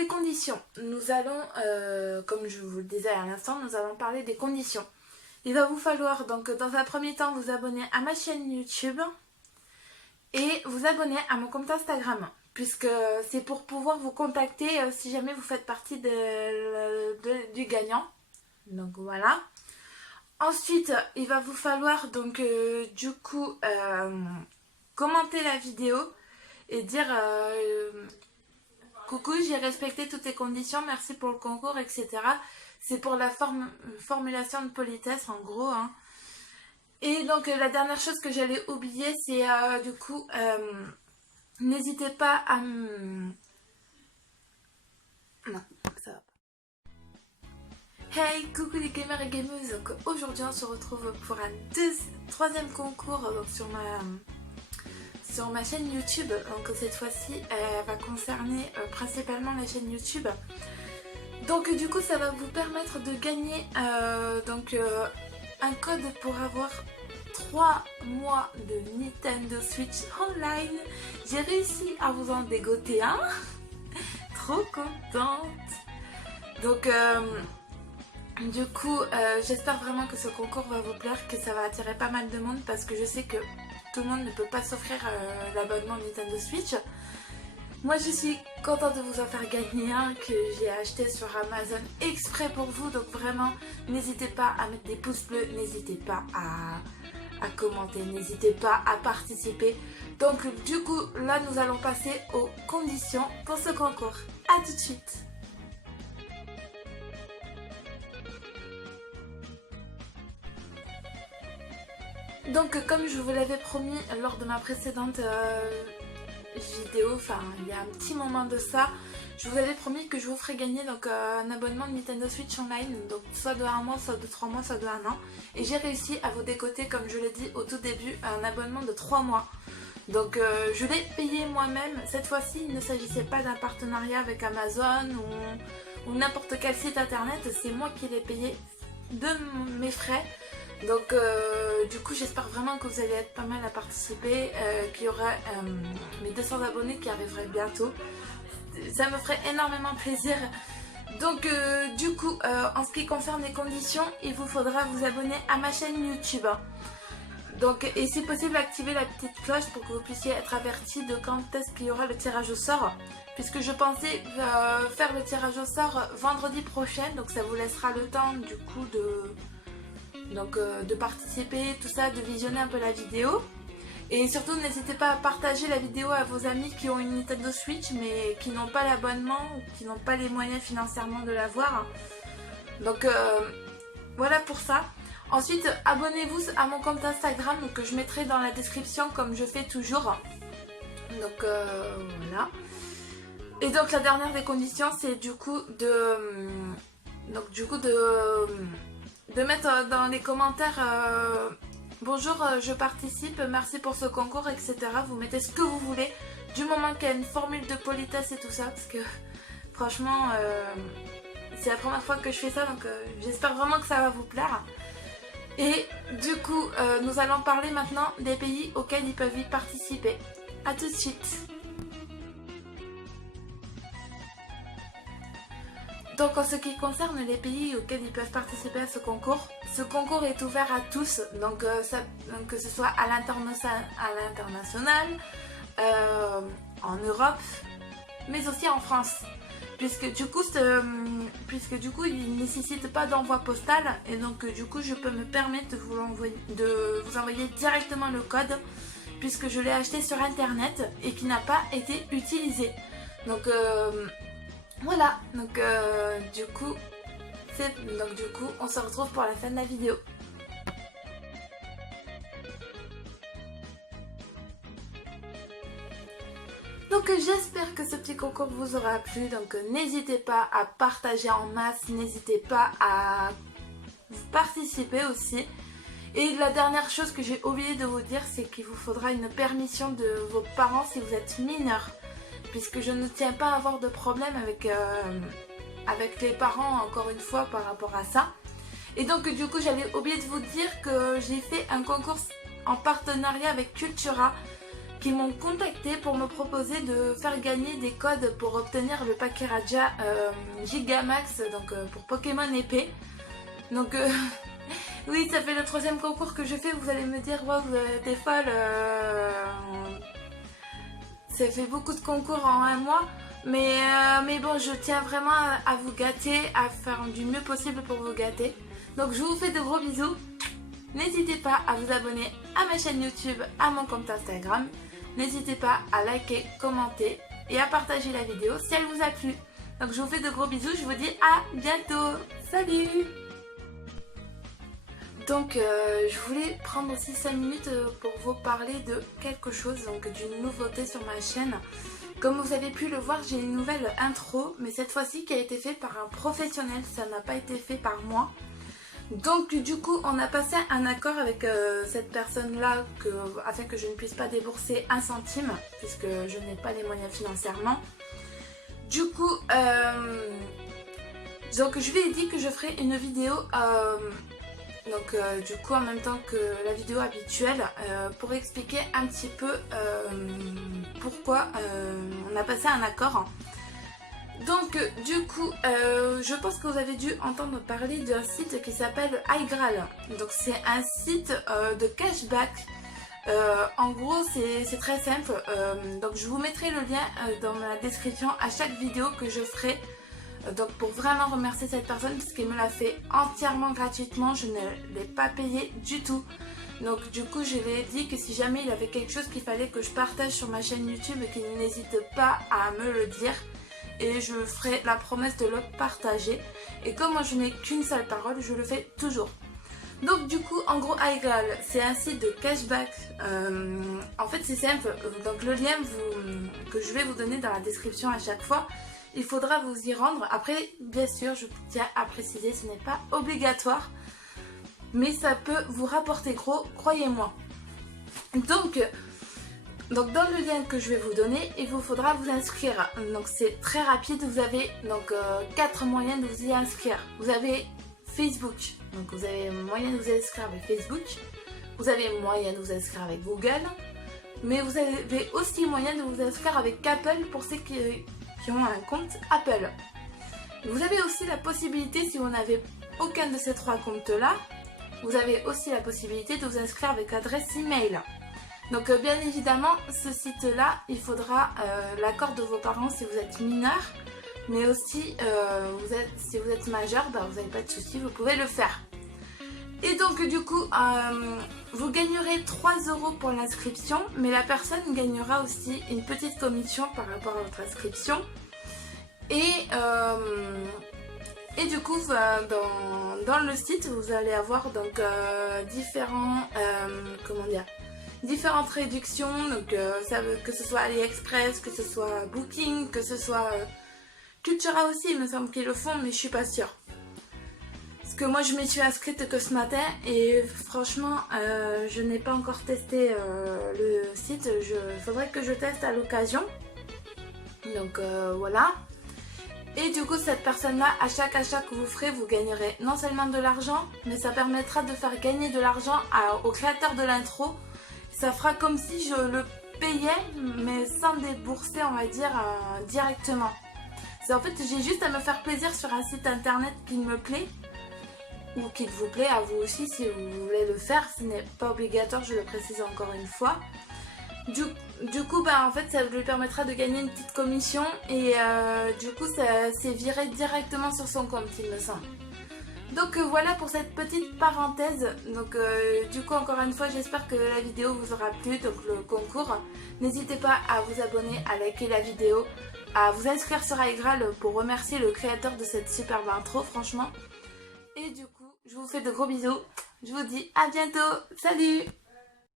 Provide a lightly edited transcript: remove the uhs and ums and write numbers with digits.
les conditions, nous allons, comme je vous le disais à l'instant, nous allons parler des conditions. Il va vous falloir donc dans un premier temps vous abonner à ma chaîne YouTube et vous abonner à mon compte Instagram, puisque c'est pour pouvoir vous contacter si jamais vous faites partie du gagnant. Donc voilà. Ensuite, il va vous falloir donc commenter la vidéo et dire coucou, j'ai respecté toutes les conditions, merci pour le concours, etc. C'est pour la formulation de politesse en gros. Hein. Et donc la dernière chose que j'allais oublier, c'est n'hésitez pas à me... Non, ça va. Hey, coucou les gamers et gameuses. Donc aujourd'hui on se retrouve pour un troisième concours donc, sur ma chaîne YouTube. Donc cette fois-ci elle va concerner principalement la chaîne YouTube. Donc du coup ça va vous permettre de gagner un code pour avoir 3 mois de Nintendo Switch Online. J'ai réussi à vous en dégoter un. Trop contente. Donc j'espère vraiment que ce concours va vous plaire, que ça va attirer pas mal de monde parce que je sais que tout le monde ne peut pas s'offrir l'abonnement Nintendo Switch. Moi je suis contente de vous en faire gagner un que j'ai acheté sur Amazon exprès pour vous. Donc vraiment n'hésitez pas à mettre des pouces bleus, n'hésitez pas à commenter, n'hésitez pas à participer. Donc du coup là nous allons passer aux conditions pour ce concours. A tout de suite. Donc comme je vous l'avais promis lors de ma précédente vidéo, enfin il y a un petit moment de ça, je vous avais promis que je vous ferais gagner donc un abonnement de Nintendo Switch Online, donc soit de 1 mois, soit de 3 mois, soit de 1 an. Et j'ai réussi à vous décoter, comme je l'ai dit au tout début, un abonnement de 3 mois. Donc je l'ai payé moi-même. Cette fois-ci il ne s'agissait pas d'un partenariat avec Amazon ou n'importe quel site internet, c'est moi qui l'ai payé de mes frais. Donc du coup j'espère vraiment que vous allez être pas mal à participer, qu'il y aura mes 200 abonnés qui arriveraient bientôt. Ça me ferait énormément plaisir. Donc en ce qui concerne les conditions, il vous faudra vous abonner à ma chaîne YouTube. Donc, et si possible activer la petite cloche pour que vous puissiez être averti de quand est-ce qu'il y aura le tirage au sort. Puisque je pensais faire le tirage au sort vendredi prochain, donc ça vous laissera le temps du coup de participer, tout ça, de visionner un peu la vidéo. Et surtout n'hésitez pas à partager la vidéo à vos amis qui ont une Nintendo Switch mais qui n'ont pas l'abonnement ou qui n'ont pas les moyens financièrement de l'avoir. Donc voilà pour ça. Ensuite abonnez-vous à mon compte Instagram que je mettrai dans la description comme je fais toujours. Donc voilà. Et donc la dernière des conditions c'est du coup de mettre dans les commentaires bonjour je participe, merci pour ce concours, etc. Vous mettez ce que vous voulez du moment qu'il y a une formule de politesse et tout ça parce que franchement c'est la première fois que je fais ça donc j'espère vraiment que ça va vous plaire. Et du coup nous allons parler maintenant des pays auxquels ils peuvent y participer. A tout de suite. Donc en ce qui concerne les pays auxquels ils peuvent participer à ce concours est ouvert à tous, donc que ce soit à l'international, en Europe, mais aussi en France, puisque du coup il ne nécessite pas d'envoi postal et donc du coup je peux me permettre de vous envoyer directement le code puisque je l'ai acheté sur internet et qui n'a pas été utilisé. Donc voilà, donc du coup on se retrouve pour la fin de la vidéo. Donc j'espère que ce petit concours vous aura plu, donc n'hésitez pas à partager en masse, n'hésitez pas à participer aussi. Et la dernière chose que j'ai oublié de vous dire, c'est qu'il vous faudra une permission de vos parents si vous êtes mineur. Puisque je ne tiens pas à avoir de problème avec les parents encore une fois par rapport à ça. Et donc du coup j'avais oublié de vous dire que j'ai fait un concours en partenariat avec Cultura. qui m'ont contacté pour me proposer de faire gagner des codes pour obtenir le paquet Raja Gigamax, donc pour Pokémon épée. Donc oui, ça fait le 3e concours que je fais. Vous allez me dire, wow, t'es folle, ça fait beaucoup de concours en un mois. Mais bon, je tiens vraiment à vous gâter, à faire du mieux possible pour vous gâter. Donc je vous fais de gros bisous. N'hésitez pas à vous abonner à ma chaîne YouTube, à mon compte Instagram. N'hésitez pas à liker, commenter et à partager la vidéo si elle vous a plu. Donc je vous fais de gros bisous, je vous dis à bientôt. Salut! Donc je voulais prendre aussi 5 minutes pour vous parler de quelque chose, donc d'une nouveauté sur ma chaîne. Comme vous avez pu le voir, j'ai une nouvelle intro, mais cette fois-ci qui a été faite par un professionnel, ça n'a pas été fait par moi. Donc du coup, on a passé un accord avec cette personne-là afin que je ne puisse pas débourser un centime, puisque je n'ai pas les moyens financièrement. Du coup, donc je lui ai dit que je ferai une vidéo, du coup en même temps que la vidéo habituelle, pour expliquer un petit peu pourquoi on a passé un accord. Donc du coup, je pense que vous avez dû entendre parler d'un site qui s'appelle iGraal. Donc c'est un site de cashback. En gros c'est très simple. Donc je vous mettrai le lien dans la description à chaque vidéo que je ferai. Donc pour vraiment remercier cette personne parce qu'il me l'a fait entièrement gratuitement, je ne l'ai pas payé du tout. Donc du coup je lui ai dit que si jamais il avait quelque chose qu'il fallait que je partage sur ma chaîne YouTube, qu'il n'hésite pas à me le dire. Et je ferai la promesse de le partager. Et comme moi je n'ai qu'une seule parole, je le fais toujours. Donc du coup, en gros, iGraal, c'est un site de cashback. En fait, c'est simple. Donc le lien que je vais vous donner dans la description à chaque fois, il faudra vous y rendre. Après, bien sûr, je tiens à préciser, ce n'est pas obligatoire. Mais ça peut vous rapporter gros, croyez-moi. Donc dans le lien que je vais vous donner, il vous faudra vous inscrire. Donc c'est très rapide, vous avez donc 4 moyens de vous y inscrire. Vous avez Facebook, donc vous avez moyen de vous inscrire avec Facebook. Vous avez moyen de vous inscrire avec Google. Mais vous avez aussi moyen de vous inscrire avec Apple pour ceux qui ont un compte Apple. Vous avez aussi la possibilité, si vous n'avez aucun de ces 3 comptes-là, vous avez aussi la possibilité de vous inscrire avec adresse email. Donc bien évidemment, ce site-là, il faudra l'accord de vos parents si vous êtes mineur. Mais aussi, si vous êtes majeur, vous n'avez pas de souci, vous pouvez le faire. Et donc du coup, vous gagnerez 3 € pour l'inscription. Mais la personne gagnera aussi une petite commission par rapport à votre inscription. Et du coup, dans le site, vous allez avoir donc différentes réductions, donc que ce soit AliExpress, que ce soit Booking, que ce soit Cultura aussi, il me semble qu'ils le font, mais je suis pas sûre. Parce que moi je m'y suis inscrite que ce matin et franchement je n'ai pas encore testé le site, faudrait que je teste à l'occasion. Donc voilà. Et du coup cette personne-là, à chaque achat que vous ferez, vous gagnerez non seulement de l'argent, mais ça permettra de faire gagner de l'argent au créateur de l'intro. Ça fera comme si je le payais, mais sans débourser, on va dire, directement. En fait, j'ai juste à me faire plaisir sur un site internet qui me plaît, ou qu'il vous plaît à vous aussi si vous voulez le faire. Ce n'est pas obligatoire, je le précise encore une fois. Du coup, en fait, ça lui permettra de gagner une petite commission et du coup, c'est viré directement sur son compte, il me semble. Donc voilà pour cette petite parenthèse. Donc du coup encore une fois j'espère que la vidéo vous aura plu, donc le concours. N'hésitez pas à vous abonner, à liker la vidéo, à vous inscrire sur iGraal pour remercier le créateur de cette superbe intro franchement. Et du coup je vous fais de gros bisous. Je vous dis à bientôt. Salut!